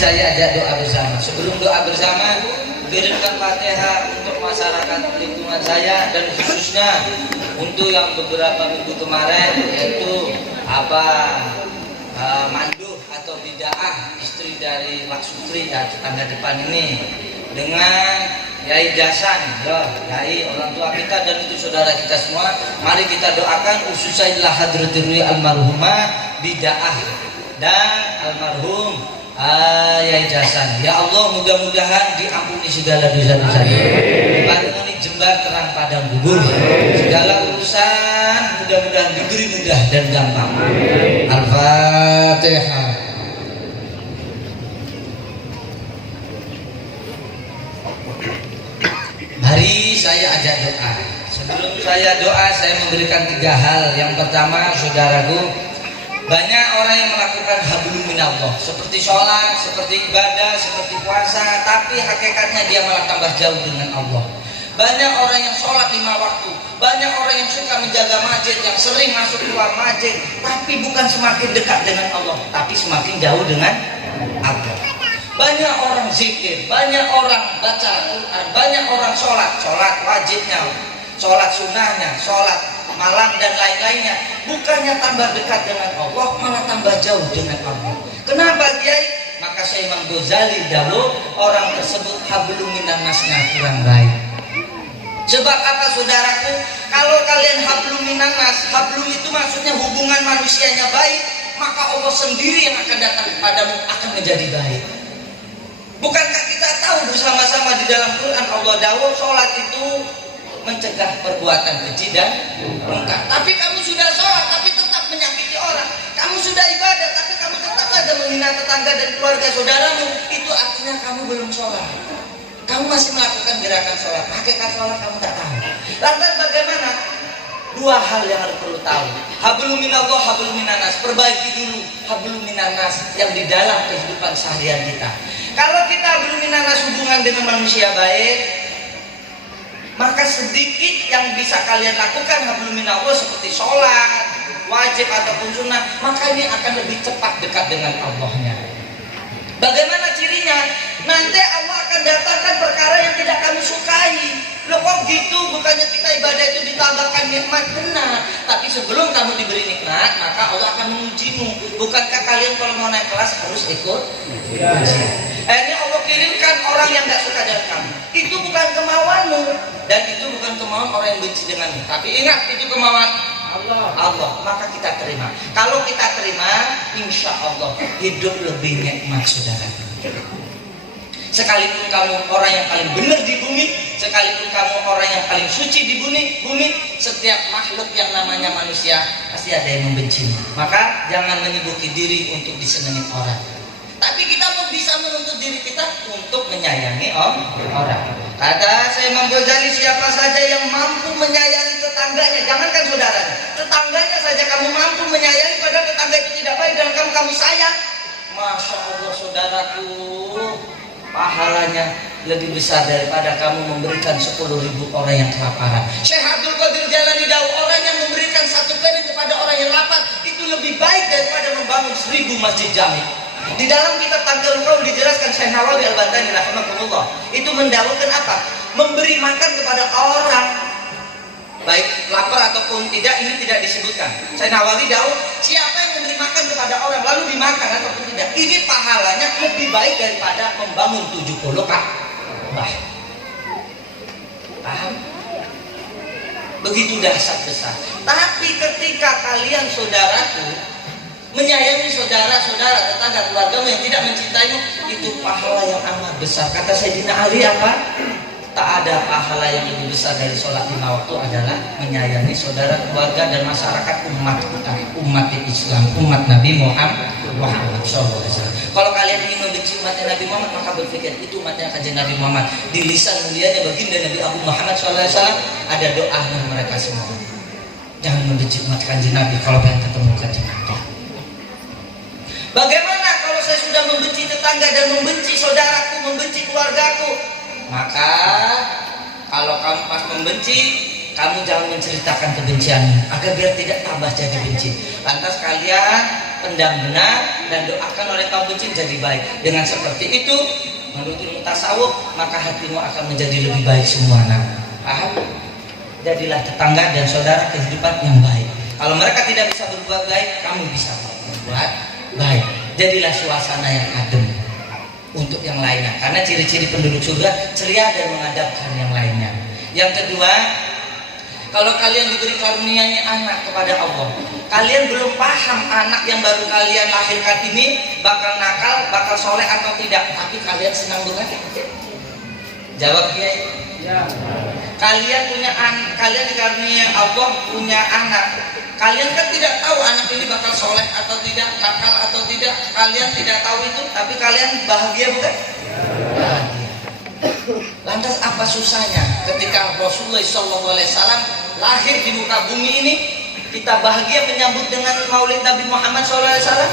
saya ajak doa bersama. Sebelum doa bersama, kirimkan Fatihah untuk masyarakat lingkungan saya dan khususnya untuk yang beberapa minggu kemarin, yaitu manduh atau bidaah istri dari Pak Sutri ya, tetangga depan ini, dengan Yai Jasan, Yai orang tua kita dan itu saudara kita semua. Mari kita doakan khususnya hadratul almarhumah bidaah dan almarhum Yai Jasan. Ya Allah, mudah-mudahan diampuni segala dosa-dosanya, diparingi jembar terang padang gugur, segala urusan mudah-mudahan diberi mudah dan gampang. Al-Fatihah. Mari saya ajak doa. Sebelum saya doa, saya memberikan 3 hal. Yang pertama, saudaraku, banyak orang yang melakukan hablum minallah, seperti sholat, seperti ibadah, seperti puasa, tapi hakikatnya dia malah tambah jauh dengan Allah. Banyak orang yang sholat 5 waktu, banyak orang yang suka menjaga masjid, yang sering masuk keluar masjid, tapi bukan semakin dekat dengan Allah, tapi semakin jauh dengan Allah. Banyak orang zikir, banyak orang baca Quran, banyak orang sholat wajibnya, sholat sunnahnya, sholat malam dan lain-lainnya, bukannya tambah dekat dengan Allah, malah tambah jauh dengan Allah. Kenapa Kiai? Maka Syekh Imam Ghazali dahulu orang tersebut hablum minan nasnya kurang baik. Sebab apa saudaraku? Kalau kalian hablum minan nas, hablum itu maksudnya hubungan manusianya baik, maka Allah sendiri yang akan datang kepadamu akan menjadi baik. Bukankah kita tahu bersama-sama di dalam Quran Allah dawuh sholat itu mencegah perbuatan keji dan mungkar. Tapi kamu sudah sholat tapi tetap menyakiti orang. Kamu sudah ibadah tapi kamu tetap saja menghina tetangga dan keluarga saudaramu. Itu artinya kamu belum sholat. Kamu masih melakukan gerakan sholat. Hakikat sholat kamu tak tahu. Lantas bagaimana? 2 hal yang harus perlu tahu. Hablum minallah, hablum minanas. Perbaiki dulu hablum minanas yang di dalam kehidupan seharian kita. Kalau kita hablum minanas hubungan dengan manusia baik, maka sedikit yang bisa kalian lakukan hablum minallah seperti sholat wajib ataupun sunnah, maka ini akan lebih cepat dekat dengan Allahnya. Bagaimana cirinya? Nanti Allah akan datangkan perkara yang tidak kami sukai. Loh kok gitu? Bukannya kita ibadah itu ditambahkan nikmat? Benar. Tapi sebelum kamu diberi nikmat, maka Allah akan mengujimu. Bukankah kalian kalau mau naik kelas harus ikut? Ini Allah kirimkan orang yang gak suka dengan kamu. Itu bukan kemauanmu, dan itu bukan kemauan orang yang benci denganmu. Tapi ingat, itu kemauan Allah, maka kita terima. Kalau kita terima, insya Allah hidup lebih nikmat saudara. Sekalipun kamu orang yang paling benar di bumi, sekalipun kamu orang yang paling suci di bumi, setiap makhluk yang namanya manusia pasti ada yang membencimu. Maka jangan menyibuki diri untuk disenangi orang. Tapi kita pun bisa menuntut diri kita untuk menyayangi orang. Kata Syekh Imam Ghazali, siapa saja yang mampu menyayangi tetangganya, jangankan saudaranya, tetangganya saja kamu mampu menyayangi, padahal tetangga itu tidak baik dan kamu sayang, Masya Allah saudaraku, pahalanya lebih besar daripada kamu memberikan 10.000 orang yang kelaparan. Syekh Abdul Qadir Jalani dawuh, orang yang memberikan 1 piring kepada orang yang lapar itu lebih baik daripada membangun 1000 masjid jami. Di dalam kitab Taqribul Qaul dijelaskan Syekh Nawawi Al-Bantani rahimahullah itu mendawuhkan apa? Memberi makan kepada orang baik lapar ataupun tidak, ini tidak disebutkan. Syekh Nawawi dawuh, siapa yang memberi makan kepada orang lalu dimakan ataupun tidak, ini pahalanya lebih baik daripada membangun 70 Ka'bah. Paham? Begitu dahsyat besar. Tapi ketika kalian saudaraku menyayangi saudara-saudara, tetangga, keluargamu yang tidak mencintaimu, itu pahala yang amat besar. Kata Sayyidina Ali apa? Tak ada pahala yang lebih besar dari sholat 5 waktu adalah menyayangi saudara, keluarga dan masyarakat umat kita, umat Islam, umat Nabi Muhammad SAW. Kalau kalian ingin membenci umatnya Nabi Muhammad, maka berpikir itu umatnya kanjeng Nabi Muhammad. Di lisan mulianya baginda Nabi Abu Muhammad SAW ada doanya mereka semua. Jangan membenci umat kanjeng Nabi kalau pengen ketemu kanjeng Nabi. Bagaimana kalau saya sudah membenci tetangga dan membenci saudaraku, membenci keluargaku? Maka kalau kamu pas membenci, kamu jangan menceritakan kebencianmu agar biar tidak tambah jadi benci. Lantas kalian pendam benar dan doakan oleh kaum benci jadi baik. Dengan seperti itu, menurut ilmu tasawuf, maka hatimu akan menjadi lebih baik semua. Nah, paham? Jadilah tetangga dan saudara kehidupan yang baik. Kalau mereka tidak bisa berbuat baik, kamu bisa berbuat baik. Jadilah suasana yang adem untuk yang lainnya. Karena ciri-ciri penduduk surga ceria dan mengadabkan yang lainnya. Yang kedua, kalau kalian diberi karunia anak kepada Allah, kalian belum paham anak yang baru kalian lahirkan ini bakal nakal, bakal soleh atau tidak, tapi kalian senang bukan? Jawab Kiai. Ya. Kalian punya anak, kalian dikarunia Allah punya anak. Kalian kan tidak tahu anak ini bakal soleh atau tidak, nakal atau tidak. Kalian tidak tahu itu, tapi kalian bahagia bukan? Bahagia. Lantas apa susahnya ketika Rasulullah SAW lahir di muka bumi ini, kita bahagia menyambut dengan maulid Nabi Muhammad SAW?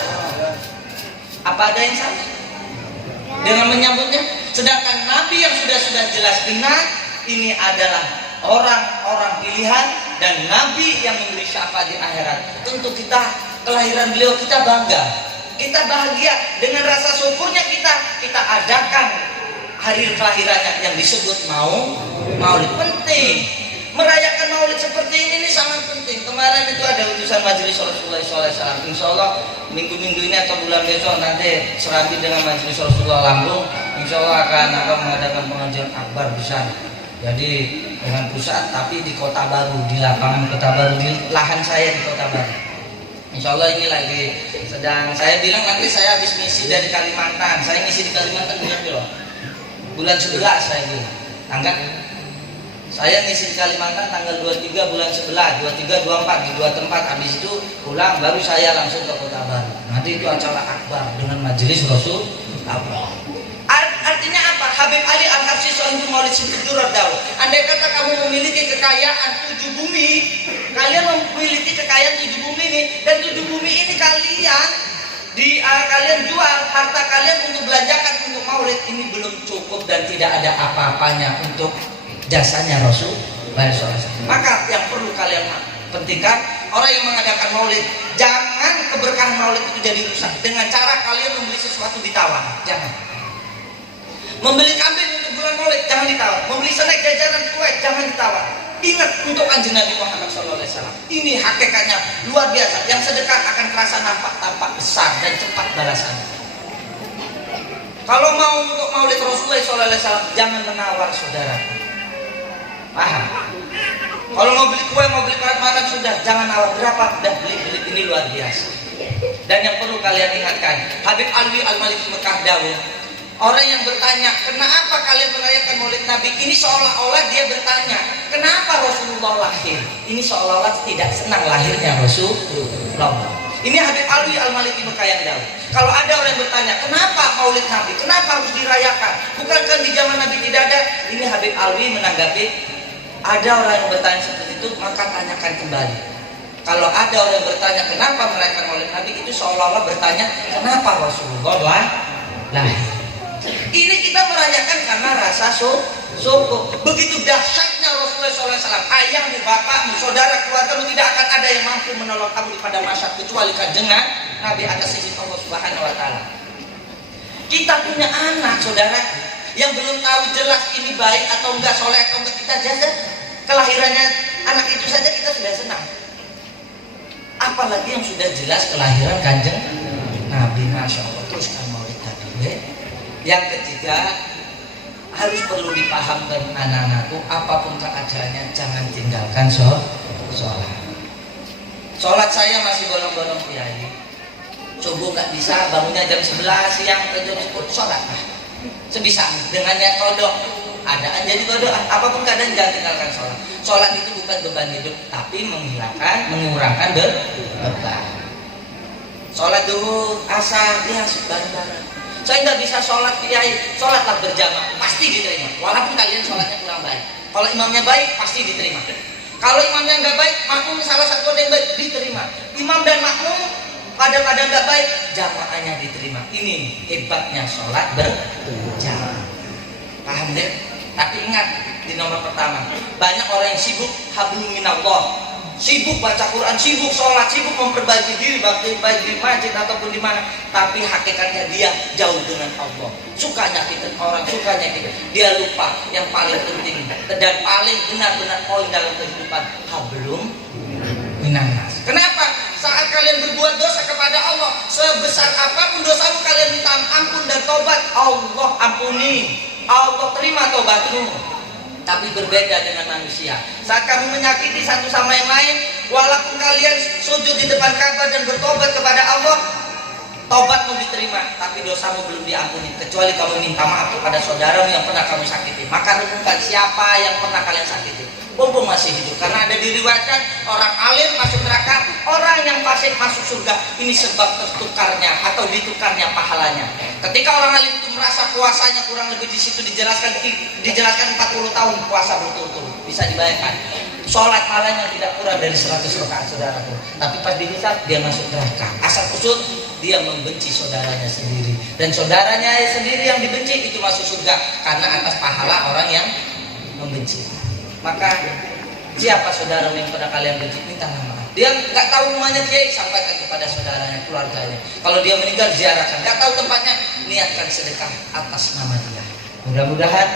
Apa ada yang salah dengan menyambutnya? Sedangkan Nabi yang sudah jelas benar, ini adalah orang-orang pilihan dan Nabi yang memberi syafaat di akhirat. Tentu kita kelahiran beliau kita bangga, kita bahagia, dengan rasa syukurnya kita adakan hari kelahirannya yang disebut maulid. Penting merayakan maulid seperti ini sangat penting. Kemarin itu ada utusan majelis Rasulullah SAW. Insya Allah minggu-minggu ini atau bulan besok nanti Serambi dengan majelis Rasulullah Lampung Insya Allah akan mengadakan pengajian akbar besar. Jadi dengan pusat tapi di Kota Baru, di lapangan Kota Baru, di lahan saya di Kota Baru. Insya Allah ini lagi sedang saya bilang nanti saya habis ngisi dari Kalimantan. Saya ngisi di Kalimantan bulan 11 saya bilang. Tanggal saya ngisi di Kalimantan tanggal 23 bulan 11, 23, 24 di dua tempat. Habis itu pulang baru saya langsung ke Kota Baru. Nanti itu acara akbar dengan majelis Rasul Allah. Artinya apa? Habib Ali Al-Habsyi Sohibul Maulid Sidur Daw. Andai kata kamu memiliki kekayaan 7 bumi, kalian memiliki kekayaan 7 bumi ini, dan 7 bumi ini kalian jual harta kalian untuk belanjakan untuk maulid, ini belum cukup dan tidak ada apa-apanya untuk jasanya Rasul. Maka yang perlu kalian pentingkan, orang yang mengadakan maulid, jangan keberkahan maulid itu jadi rusak dengan cara kalian membeli sesuatu ditawar. Jangan. Membeli kambing untuk bulan maulid jangan ditawar. Membeli snack jajanan kue jangan ditawar. Ingat untuk kanjeng Nabi Muhammad SAW. Ini hakikatnya luar biasa. Yang sedekah akan terasa nampak besar dan cepat balasannya. Kalau mau untuk maulid Rasulullah SAW jangan menawar saudara. Paham? Kalau mau beli kue, mau beli makanan sudah jangan nawar berapa, udah beli ini luar biasa. Dan yang perlu kalian ingatkan, Habib Alwi Al-Maliki Mekah Dawud, orang yang bertanya, kenapa kalian merayakan maulid Nabi? Ini seolah-olah dia bertanya, kenapa Rasulullah lahir? Ini seolah-olah tidak senang lahirnya Rasulullah. Ini Habib Alwi Al-Maliki Mekah Dawud. Kalau ada orang yang bertanya, kenapa maulid Nabi? Kenapa harus dirayakan? Bukankah di zaman Nabi tidak ada? Ini Habib Alwi menanggapi, ada orang yang bertanya seperti itu, maka tanyakan kembali. Kalau ada orang yang bertanya, kenapa merayakan maulid Nabi? Itu seolah-olah bertanya, kenapa Rasulullah lahir? Ini kita merayakan karena rasa syukur. Begitu dahsyatnya Rasulullah SAW. Ayahmu, bapakmu, saudara, keluargamu tidak akan ada yang mampu menolong kamu pada masa kecuali kanjeng Nabi atas izin Allah Subhanahu Wa Taala. Kita punya anak, saudara, yang belum tahu jelas ini baik atau enggak, soleh atau enggak, kita jaga kelahirannya anak itu saja kita sudah senang. Apalagi yang sudah jelas kelahiran kanjeng Nabi, Masya Allah. Teruskan maulid Nabi. Yang ketiga, harus perlu dipahamkan anak-anakku, apapun keadaannya jangan tinggalkan sholat. Sholat saya masih bolong-bolong kiai. Subuh nggak bisa, bangunnya jam 11, siang ke jam 10, sholat lah. Sebisa dengan niat kodok, adaan jadi kodok, apapun keadaan jangan tinggalkan sholat. Sholat itu bukan beban hidup, tapi mengurangkan beban. Sholat duhur, asar, ya bareng-bareng. Saya nggak bisa sholat kiai, sholatlah berjamaah, pasti diterima. Walaupun kalian sholatnya kurang baik. Kalau imamnya baik, pasti diterima. Kalau imamnya nggak baik, makmum salah satu yang baik, diterima. Imam dan makmum pada nggak baik, jamaahnya diterima. Ini hebatnya sholat berjamaah. Paham deh? Tapi ingat, di nomor pertama. Banyak orang yang sibuk hablum minallah, sibuk baca Quran, sibuk sholat, sibuk memperbaiki diri baik di masjid ataupun di mana, tapi hakikatnya dia jauh dengan Allah. Suka nyakitin orang, suka nyakitin. Dia lupa yang paling penting dan paling benar-benar poin dalam kehidupan, hablum minannas. Kenapa? Saat kalian berbuat dosa kepada Allah, sebesar apapun dosamu, kalian minta ampun dan tobat, Allah ampuni, Allah terima tobatmu. Tapi berbeda dengan manusia. Saat kamu menyakiti satu sama yang lain, walaupun kalian sujud di depan Ka'bah dan bertobat kepada Allah, tobatmu diterima, tapi dosamu belum diampuni, kecuali kamu minta maaf kepada saudaramu yang pernah kamu sakiti. Maka renungkan siapa yang pernah kalian sakiti, mumpung masih hidup. Karena ada diriwayatkan orang alim masuk neraka, orang yang fasik masuk surga. Ini sebab tertukarnya atau ditukarnya pahalanya. Ketika orang alim itu merasa puasanya kurang lebih, di situ dijelaskan 40 tahun puasa berturut-turut, bisa dibayangkan. Sholat malamnya tidak kurang dari 100 rakaat, saudaraku. Tapi pas dihisab dia masuk neraka. Asal usul dia membenci saudaranya sendiri, dan saudaranya sendiri yang dibenci itu masuk surga karena atas pahala orang yang membenci. Maka siapa saudara yang pernah kalian benci, minta maaf. Dia nggak tahu rumahnya kiai, sampaikan kepada saudaranya, keluarganya. Kalau dia meninggal, ziarahkan. Nggak tahu tempatnya, niatkan sedekah atas nama dia. Mudah-mudahan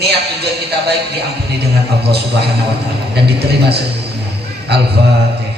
niat tujuan kita baik diampuni dengan Allah Subhanahu wa Ta'ala dan diterima seluruhnya. Al-Fatihah.